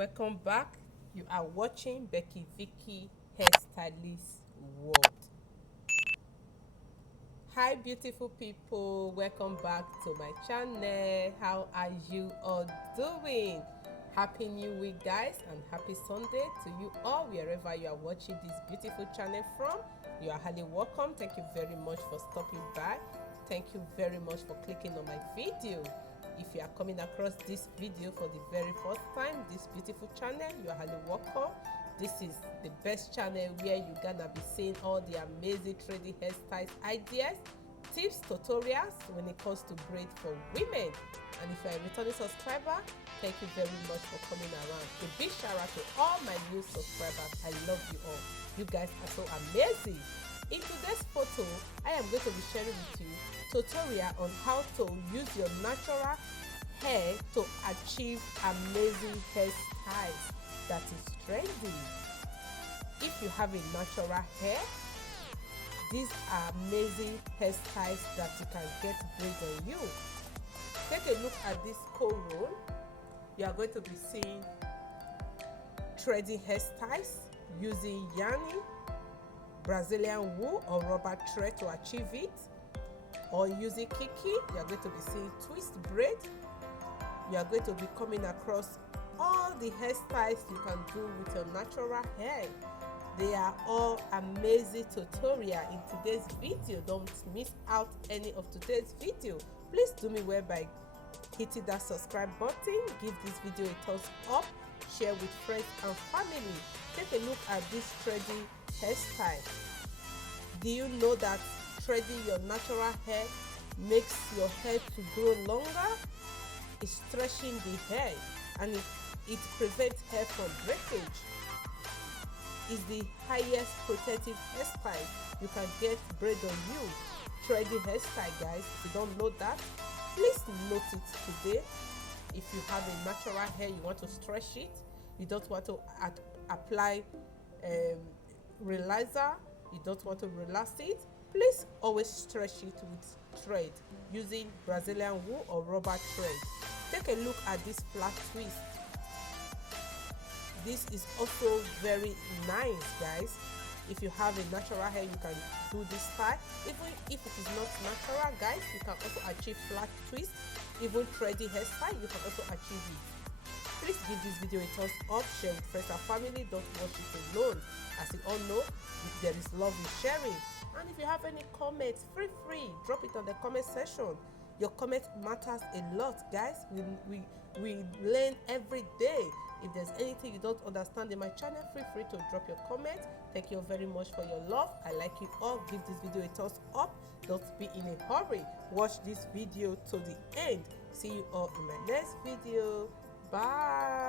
Welcome back. You are watching Becky Vicky Hairstylist World. Hi beautiful people, welcome back to my channel. How are you all doing? Happy New Week guys, and happy Sunday to you all wherever you are watching this beautiful channel from. You are highly welcome. Thank you very much for stopping by. Thank you very much for clicking on my video. If you are coming across this video for the very first time, this beautiful channel, you are highly welcome. This is the best channel where you're gonna be seeing all the amazing trendy hairstyles ideas, tips, tutorials when it comes to braid for women. And if you're a returning subscriber, thank you very much for coming around. A big shout out to all my new subscribers. I love you all. You guys are so amazing. In today's photo, I am going to be sharing with you tutorial on how to use your natural hair to achieve amazing hairstyles that is trendy. If you have a natural hair, these are amazing hairstyles that you can get braid on you. Take a look at this comb roll. You are going to be seeing threading hairstyles using yarn, Brazilian wool or rubber thread to achieve it, or using kiki. You are going to be seeing twist braid. You are going to be coming across all the hairstyles you can do with your natural hair. They are all amazing tutorial in today's video. Don't miss out any of today's video. Please do me well by hitting that subscribe button, give this video a thumbs up, share with friends and family. Take a look at this threading hairstyle. Do you know that threading your natural hair makes your hair to grow longer? It's stretching the hair and it prevents hair from breakage. It's the highest protective hairstyle you can get braid on you. Threading hairstyle, guys. If you don't know that, please note it today. If you have a natural hair, you want to stretch it, you don't want to apply relaxer, you don't want to relax it, please always stretch it with thread using Brazilian wool or rubber thread. Take a look at this flat twist. This is also very nice, guys. If you have a natural hair, you can do this style. Even if it is not natural, guys, you can also achieve flat twist. Even threading hairstyle, you can also achieve it. Please give this video a thumbs up, share with friends and family. Don't watch it alone. As you all know, there is love in sharing. And if you have any comments, feel free, drop it on the comment section. Your comment matters a lot, guys. We learn every day. If there's anything you don't understand in my channel, feel free to drop your comment. Thank you very much for your love. I like you all. Give this video a thumbs up. Don't be in a hurry. Watch this video to the end. See you all in my next video. Bye.